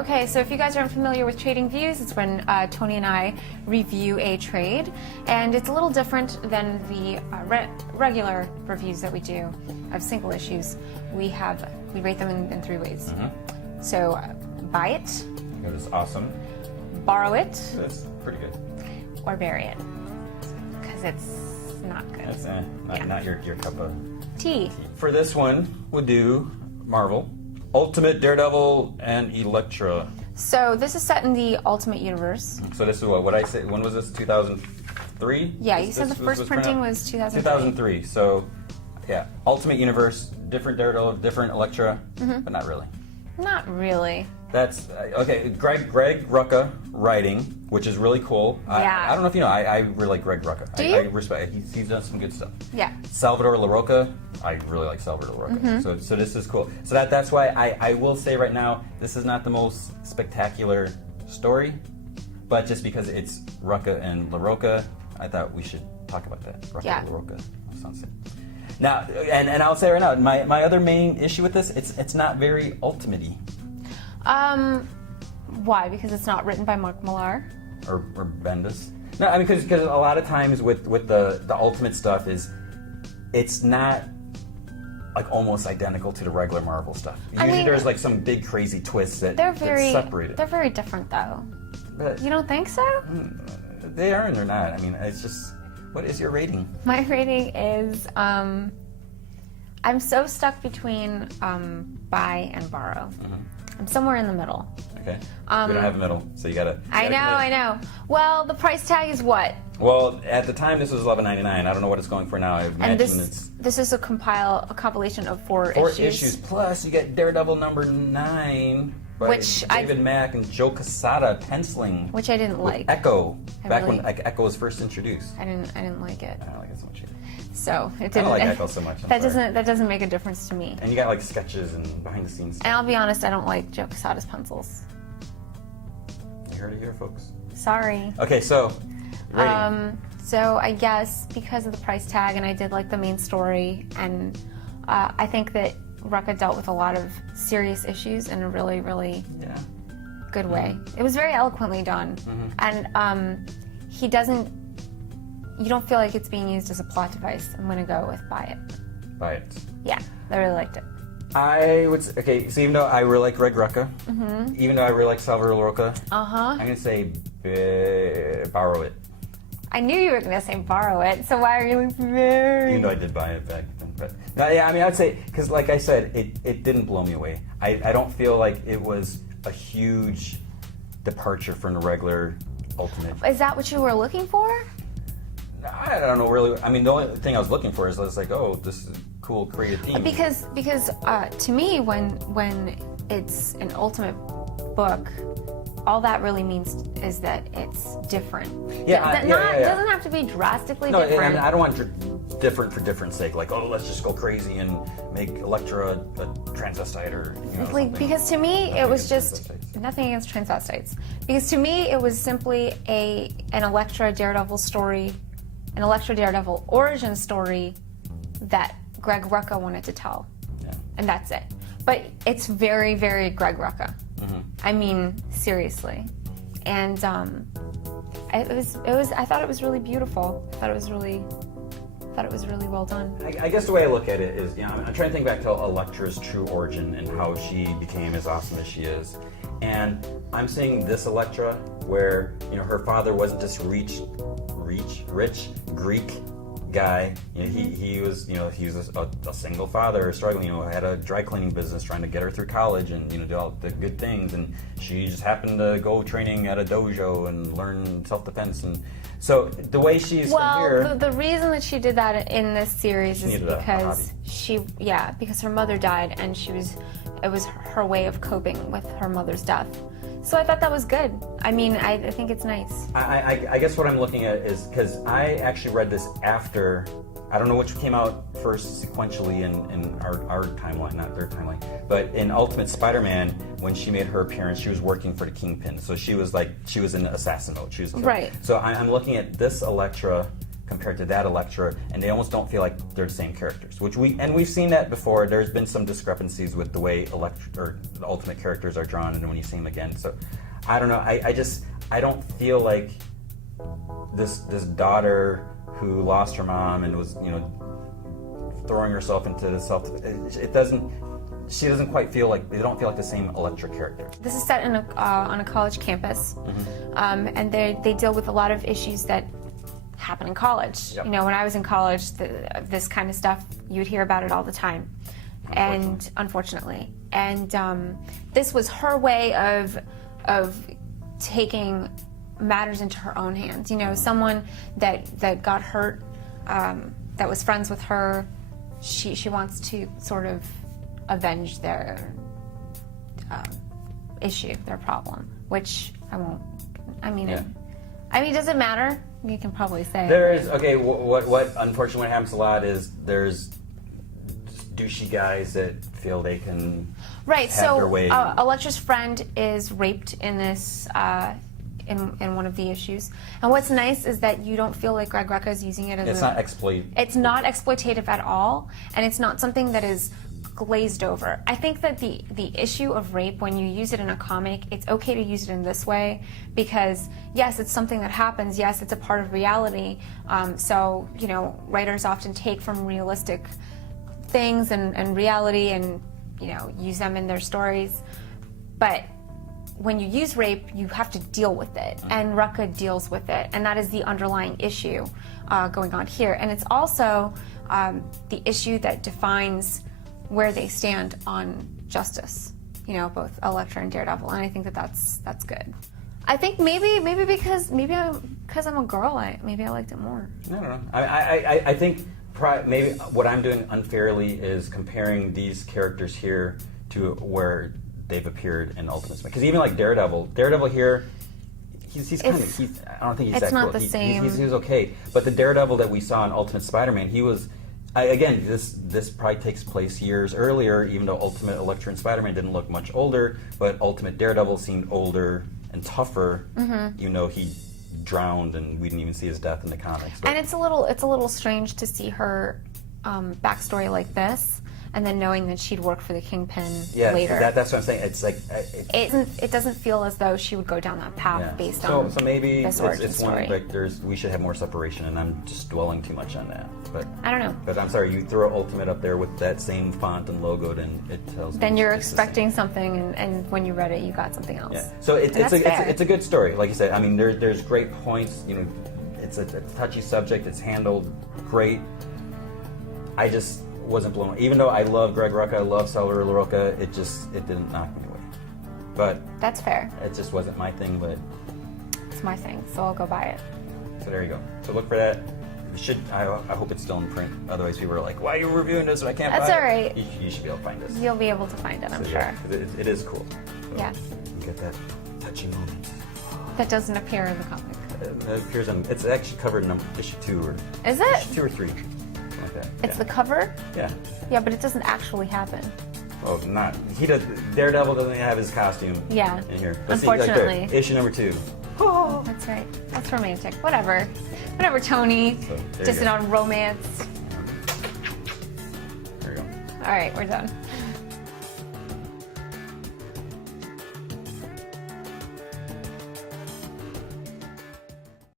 Okay, so if you guys aren't familiar with Trading Views, it's when Tony and I review a trade, and it's a little different than the regular reviews that we do of single issues. We rate them in three ways. So buy it. It was awesome. Borrow it. That's pretty good. Or bury it, because it's not good. That's not your cup of tea. For this one, we'll do Marvel, Ultimate, Daredevil, and Elektra. So this is set in the Ultimate Universe. So this is what I say. When was this? 2003. Yeah, you said the first printing was 2003. 2003. So, yeah, Ultimate Universe, different Daredevil, different Elektra, but not really. Not really. That's okay. Greg Rucka writing, which is really cool. Yeah. I don't know if you know. I really like Greg Rucka. Do you? I respect. He's done some good stuff. Yeah. Salvador LaRocca. I really like Salvador LaRocca. So this is cool. So that's why I will say right now, this is not the most spectacular story, but just because it's Rucka and LaRocca, I thought we should talk about that. Rucka and LaRocca. Sounds good. Now, and I'll say right now, my other main issue with this, it's not very ultimate-y. Why? Because it's not written by Mark Millar? Or Bendis? No, I mean, because a lot of times with the ultimate stuff it's not like almost identical to the regular Marvel stuff. Usually there's like some big crazy twists that separate it. They're very different though. But you don't think so? They are and they're not. I mean, it's just, what is your rating? My rating is, I'm so stuck between buy and borrow. I'm somewhere in the middle. Okay. We don't have a middle, so you gotta. I know. Well, the price tag is what? Well, at the time this was $11.99. I don't know what it's going for now. I imagine this is a compilation of four issues. 4 issues plus you get Daredevil #9 by David Mack and Joe Quesada penciling. Which I didn't like. Echo. When Echo was first introduced. I didn't like it. I don't like it so much either. So it didn't. I don't like Echo so much. That doesn't make a difference to me. And you got like sketches and behind the scenes stuff. And I'll be honest, I don't like Joe Quesada's pencils. You heard it here, folks. Sorry. Okay, so rating. So I guess because of the price tag, and I did like the main story, and I think that Rucka dealt with a lot of serious issues in a really, really good way. It was very eloquently done, and he doesn't. You don't feel like it's being used as a plot device. I'm gonna go with buy it. Buy it. Yeah, I really liked it. I would say, okay, so even though I really like Greg Rucka, even though I really like Salvador LaRocca, I'm gonna say borrow it. I knew you were gonna say borrow it, so why are you like very? Even though I did buy it back then, but no, yeah, I mean, I would say because, like I said, it didn't blow me away. I don't feel like it was a huge departure from the regular Ultimate. Is that what you were looking for? I don't know really. I mean, the only thing I was looking for is like, oh, this is cool, creative theme. Because to me, when it's an Ultimate book, all that really means is that it's different. Yeah, It doesn't have to be drastically different. No, and I don't want different for different sake. Like, oh, let's just go crazy and make Elektra a transvestite or because to me it was just nothing against transvestites. Because to me it was simply an Elektra Daredevil story, an Elektra Daredevil origin story that Greg Rucka wanted to tell, and that's it. But it's very, very Greg Rucka. I mean, seriously, and it was. I thought it was really beautiful. I thought it was really well done. I guess the way I look at it is, I'm trying to think back to Elektra's true origin and how she became as awesome as she is, and I'm seeing this Elektra where her father wasn't this rich Greek guy. He was a single father struggling. Had a dry cleaning business, trying to get her through college and do all the good things. And she just happened to go training at a dojo and learn self-defense. And so the way she's from here. The reason that she did that in this series is because because her mother died, and it was her way of coping with her mother's death. So I thought that was good. I mean, I think it's nice. I guess what I'm looking at is, because I actually read this after, I don't know which came out first sequentially in our timeline, not their timeline, but in Ultimate Spider-Man, when she made her appearance, she was working for the Kingpin. So she was in assassin mode. She was right. So I'm looking at this Elektra compared to that Elektra, and they almost don't feel like they're the same characters. We've seen that before. There's been some discrepancies with the way Elektra or the Ultimate characters are drawn, and when you see them again. So I don't know. I don't feel like this daughter who lost her mom and was throwing herself into the she doesn't quite feel like, they don't feel like the same Elektra character. This is set on a college campus, and they deal with a lot of issues that happen in college. Yep. When I was in college, this kind of stuff, you'd hear about it all the time. Unfortunately. And this was her way of taking matters into her own hands. Someone that got hurt, that was friends with her, she wants to sort of avenge their issue, their problem, which I won't. Does it matter? You can probably say. What unfortunately happens a lot is there's douchey guys that feel they can right. have their So way. Elektra's friend is raped in this. In one of the issues, and what's nice is that you don't feel like Greg Rucka is using it as it's not exploit. It's not exploitative at all, and it's not something that is glazed over. I think that the issue of rape, when you use it in a comic, it's okay to use it in this way because yes, it's something that happens. Yes, it's a part of reality. So writers often take from realistic things and reality and use them in their stories, but when you use rape, you have to deal with it, and Rucka deals with it, and that is the underlying issue going on here. And it's also the issue that defines where they stand on justice, both Elektra and Daredevil, and I think that that's good. I think maybe because I'm a girl, maybe I liked it more. I don't know. I think maybe what I'm doing unfairly is comparing these characters here to where they've appeared in Ultimate Spider-Man. Because even like Daredevil here, he's kind of, I don't think he's that cool. It's not the same. He was okay. But the Daredevil that we saw in Ultimate Spider-Man, he was, again, this probably takes place years earlier, even though Ultimate Elektra and Spider-Man didn't look much older, but Ultimate Daredevil seemed older and tougher, even though he drowned and we didn't even see his death in the comics. But. And it's a little strange to see her backstory like this, and then knowing that she'd work for the Kingpin later. That's what I'm saying. It's like it doesn't feel as though she would go down that path based on. So maybe this it's one story. like we should have more separation, and I'm just dwelling too much on that. But I don't know. But I'm sorry, you throw Ultimate up there with that same font and logo, then it tells me. Then you're it's expecting something, and when you read it, you got something else. Yeah. So it's a good story, like you said. I mean, there's great points. It's a touchy subject. It's handled great. I just wasn't blown away. Even though I love Greg Rucka, I love Salvador Larroca, it didn't knock me away. But that's fair. It just wasn't my thing, but it's my thing, so I'll go buy it. So there you go. So look for that. I hope it's still in print. Otherwise, people are like, "Why are you reviewing this? I can't." That's buy all right. It. You should be able to find this. You'll be able to find it, I'm sure. Yeah, it is cool. So yes. You get that touchy moment. That doesn't appear in the comic. It appears on. It's actually covered in issue 2 or. Is it? Issue 2 or 3. Like that. It's the cover? Yeah. Yeah, but it doesn't actually happen. Oh, not. He does. Daredevil doesn't have his costume. Yeah. In here. But unfortunately. See, issue number 2. Oh, that's right. That's romantic. Whatever, Tony. So, just on romance. There you go. All right, we're done.